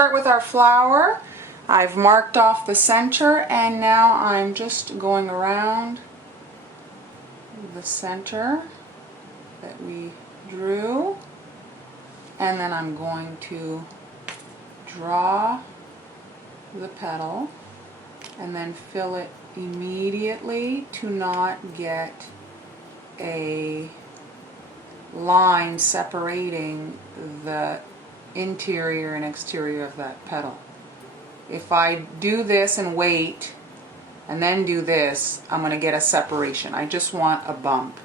start with our flower. I've marked off the center, and now I'm just going around the center that we drew, and then I'm going to draw the petal and then fill it immediately to not get a line separating the interior and exterior of that petal. If I do this and wait and then do this, I'm going to get a separation. I just want a bump.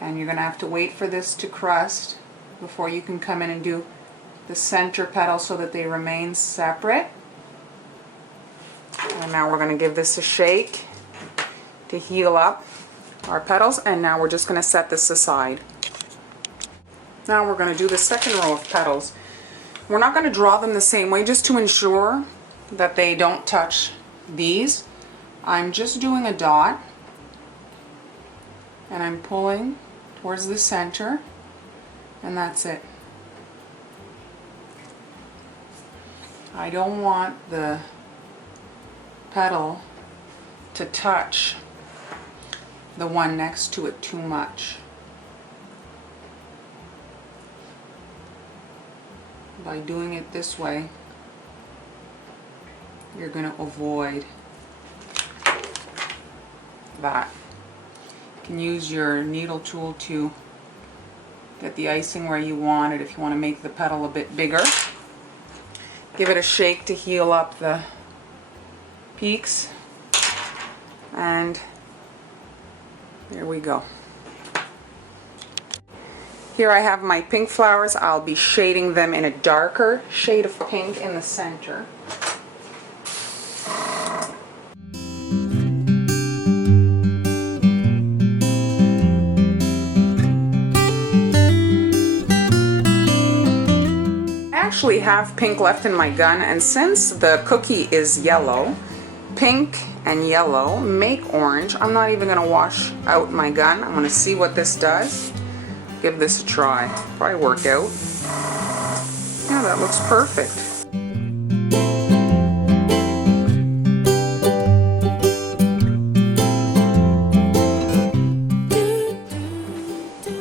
And you're going to have to wait for this to crust before you can come in and do the center petal so that they remain separate. And now we're going to give this a shake to heal up our petals, and now we're just going to set this aside. Now we're going to do the second row of petals. We're not going to draw them the same way, just to ensure that they don't touch these. I'm just doing a dot, and I'm pulling towards the center, and that's it. I don't want the petal to touch the one next to it too much. By doing it this way, you're going to avoid that. You can use your needle tool to get the icing where you want it if you want to make the petal a bit bigger. Give it a shake to heal up the peaks, and there we go. Here I have my pink flowers. I'll be shading them in a darker shade of pink in the center. I actually have pink left in my gun, and since the cookie is yellow, pink and yellow make orange. I'm not even going to wash out my gun. I'm going to see what this does. Give this a try. Probably work out. Yeah, that looks perfect.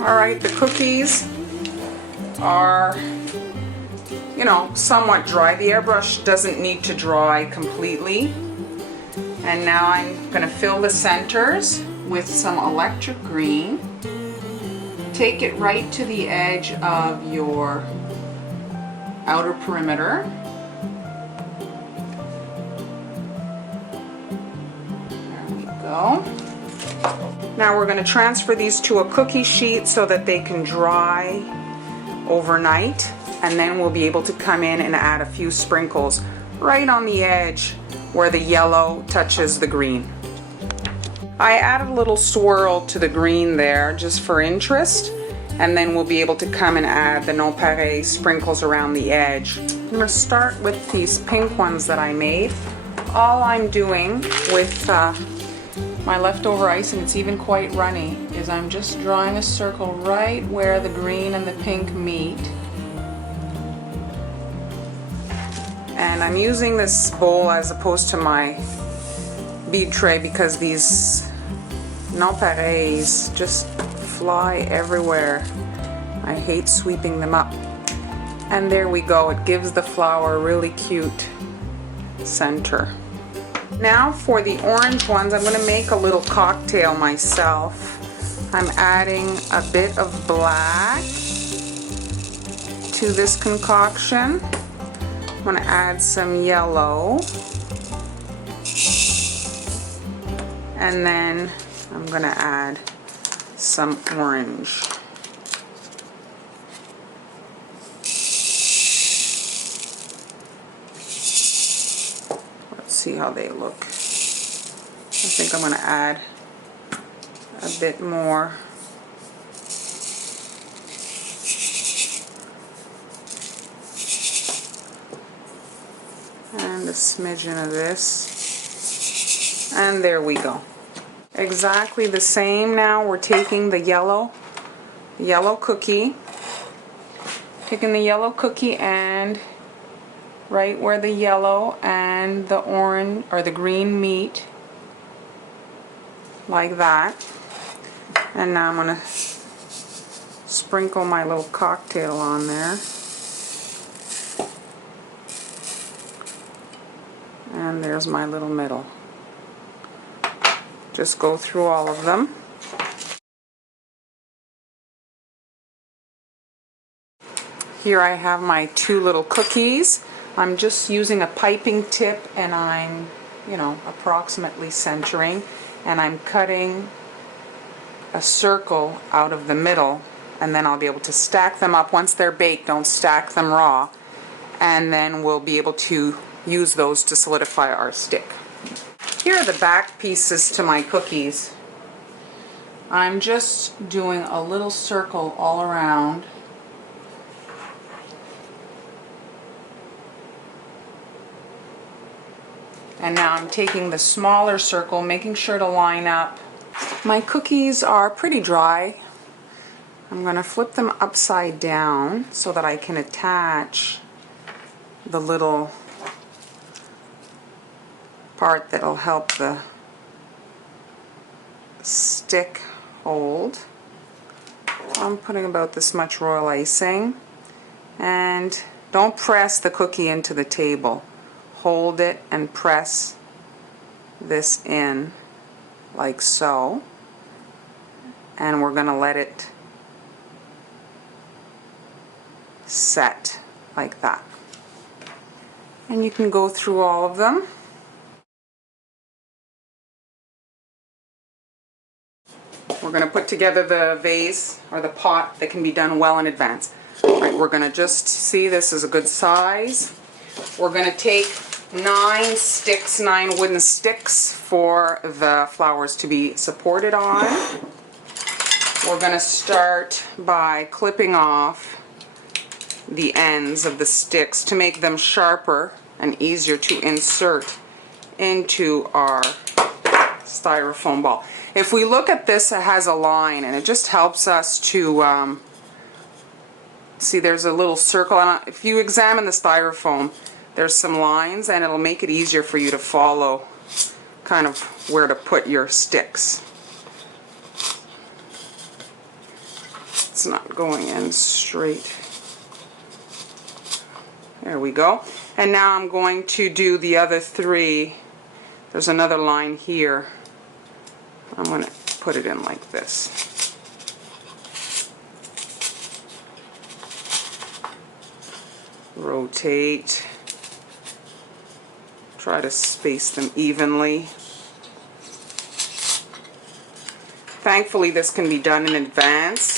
Alright, the cookies are, you know, somewhat dry. The airbrush doesn't need to dry completely. And now I'm going to fill the centers with some electric green. Take it right to the edge of your outer perimeter. There we go. Now we're going to transfer these to a cookie sheet so that they can dry overnight, and then we'll be able to come in and add a few sprinkles right on the edge where the yellow touches the green. I added a little swirl to the green there just for interest, and then we'll be able to come and add the nonpareil sprinkles around the edge. I'm going to start with these pink ones that I made. All I'm doing with my leftover ice, and it's even quite runny, is I'm just drawing a circle right where the green and the pink meet. And I'm using this bowl as opposed to my bead tray because these nonpareils just fly everywhere. I hate sweeping them up. And there we go. It gives the flower a really cute center. Now for the orange ones, I'm going to make a little cocktail myself. I'm adding a bit of black to this concoction. I'm going to add some yellow. And then I'm going to add some orange. Let's see how they look. I think I'm going to add a bit more. And a smidgen of this. And there we go. Exactly the same now. We're taking the yellow cookie, picking the yellow cookie and right where the yellow and the orange or the green meet, like that. And now I'm going to sprinkle my little cocktail on there. And there's my little middle. Just go through all of them. Here I have my 2 little cookies. I'm just using a piping tip and I'm, approximately centering, and I'm cutting a circle out of the middle, and then I'll be able to stack them up once they're baked. Don't stack them raw, and then we'll be able to use those to solidify our stick. Here are the back pieces to my cookies. I'm just doing a little circle all around. And now I'm taking the smaller circle, making sure to line up. My cookies are pretty dry. I'm going to flip them upside down so that I can attach the little part that'll help the stick hold. I'm putting about this much royal icing. And don't press the cookie into the table. Hold it and press this in like so, and we're going to let it set like that. And you can go through all of them. We're going to put together the vase or the pot that can be done well in advance. Right, we're going to just see this is a good size. We're going to take 9 wooden sticks for the flowers to be supported on. We're going to start by clipping off the ends of the sticks to make them sharper and easier to insert into our styrofoam ball. If we look at this, it has a line, and it just helps us to see there's a little circle. And if you examine the styrofoam, there's some lines, and it'll make it easier for you to follow kind of where to put your sticks. It's not going in straight. There we go. And now I'm going to do the other 3. There's another line here. I'm going to put it in like this. Rotate. Try to space them evenly. Thankfully, this can be done in advance.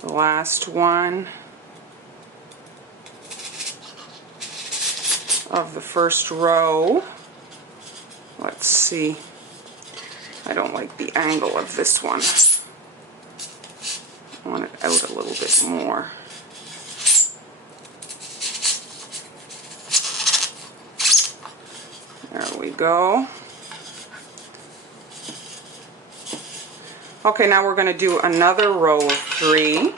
The last one of the first row. Let's see. I don't like the angle of this one. I want it out a little bit more. There we go. Okay, now we're going to do another row of 3.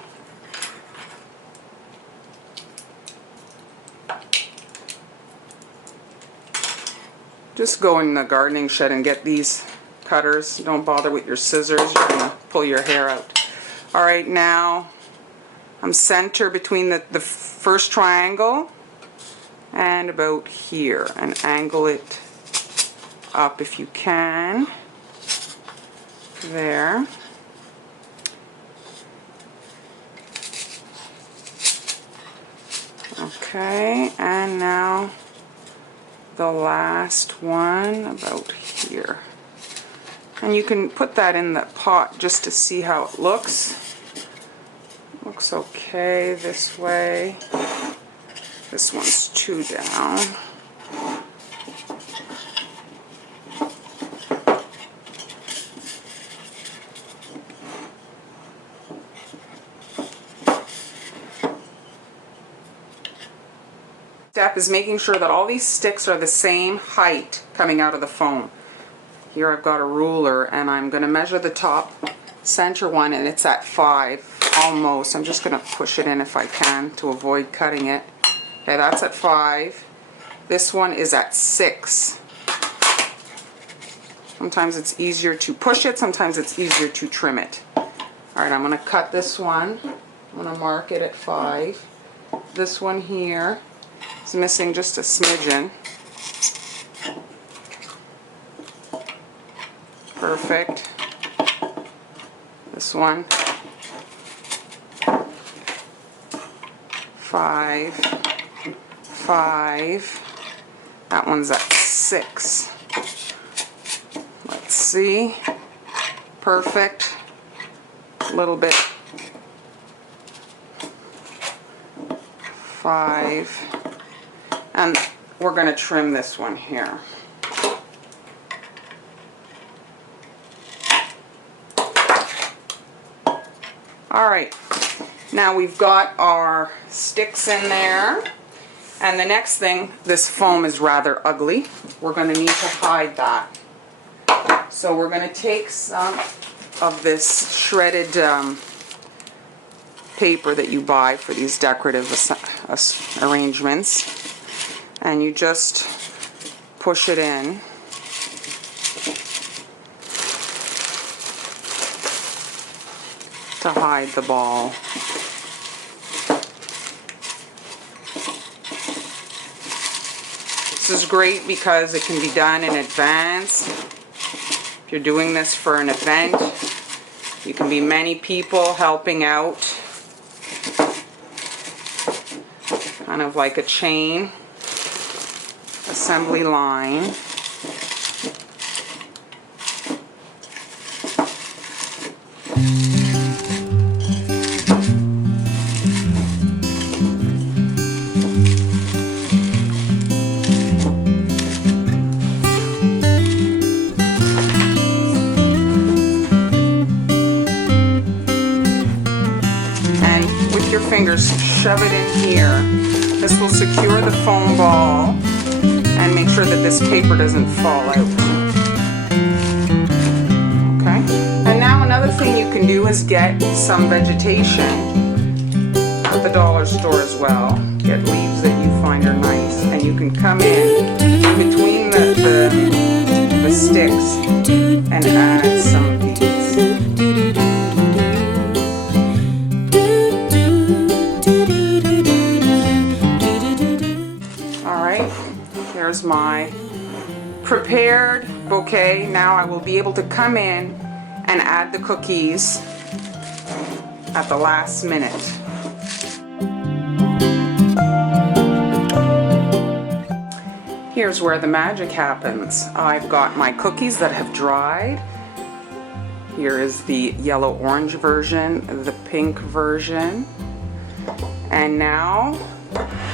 Just go in the gardening shed and get these cutters. Don't bother with your scissors. You're going to pull your hair out. Alright, now I'm center between the first triangle and about here, and angle it up if you can. There. Okay, and now the last one about here. And you can put that in the pot just to see how it looks. Looks okay this way. This one's too down. Step is making sure that all these sticks are the same height coming out of the foam. Here I've got a ruler and I'm going to measure the top center one, and it's at 5 almost. I'm just going to push it in if I can to avoid cutting it. Okay, that's at 5. This one is at 6. Sometimes it's easier to push it, sometimes it's easier to trim it. Alright, I'm going to cut this one. I'm going to mark it at 5. This one here is missing just a smidgen. Perfect. This one. 5. 5. That one's at 6. Let's see. Perfect. A little bit. 5. And we're going to trim this one here. Alright, now we've got our sticks in there, and the next thing, this foam is rather ugly. We're going to need to hide that. So we're going to take some of this shredded paper that you buy for these decorative arrangements, and you just push it in. To hide the ball. This is great because it can be done in advance. If you're doing this for an event, you can be many people helping out. Kind of like a chain assembly line. Fingers, shove it in here. This will secure the foam ball and make sure that this paper doesn't fall out. Okay? And now another thing you can do is get some vegetation at the dollar store as well. Get leaves that you find are nice, and you can come in between the sticks and add some of these. Here's my prepared bouquet. Now I will be able to come in and add the cookies at the last minute. Here's where the magic happens. I've got my cookies that have dried. Here is the yellow-orange version, the pink version. And now,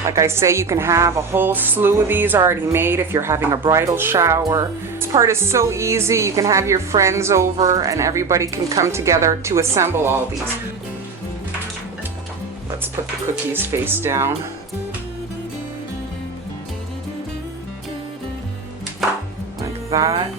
like I say, you can have a whole slew of these already made if you're having a bridal shower. This part is so easy. You can have your friends over and everybody can come together to assemble all these. Let's put the cookies face down. Like that.